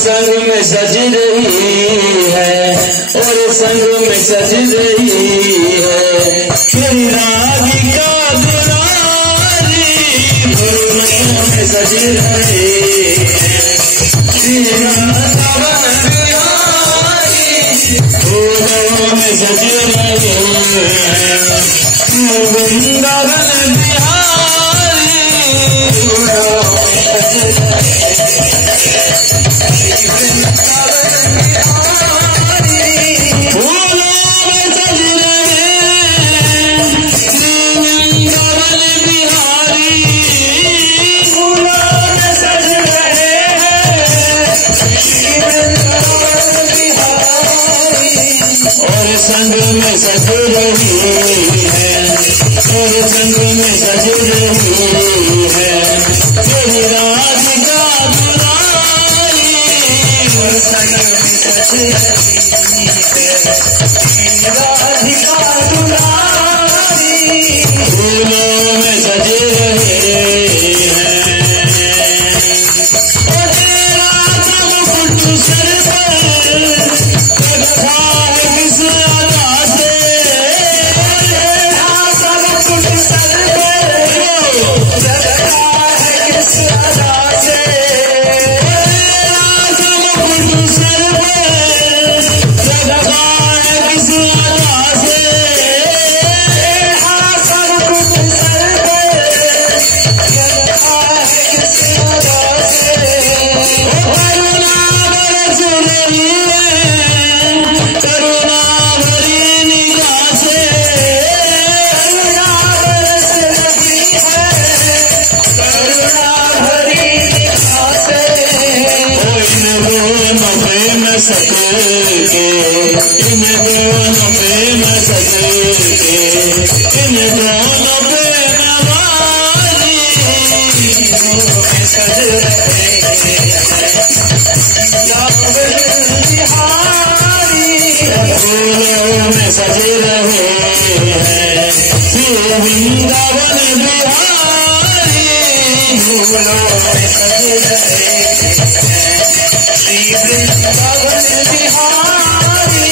संग में सज रही है और संग में सज रही है मेरी राधिका दुलारी फूलों में सज रही है फूलों में सज रही है वृंदावन बिहारी फूलों में सज रही संग में सज रही है और संग में सज रही है मेरी राधिका दुलारी और संग में सज रही है राधिका दुलारी फूलों में सज रहे हैं और तेरा मुकुट सर पर रखा है किस अदा से सब कुछ सर पे रखा है किस अदा से सब कुछ सर पे रखा है किस अदा से सब कुछ सर पे रखा है किस अदा से करुणा बरस रही है करुणा भरी निगाह से करुणा बरस रही है करुणा भरी निगाह से इन दोनों प्रेम सत के इन दोनों प्रेम सत के इन दोनों प्रेम वाली फूलों में सज रहे फूलों में सज रहे हैं वृंदावन बिहारी फूलों में सज रहे हैं श्री वृंदावन बिहारी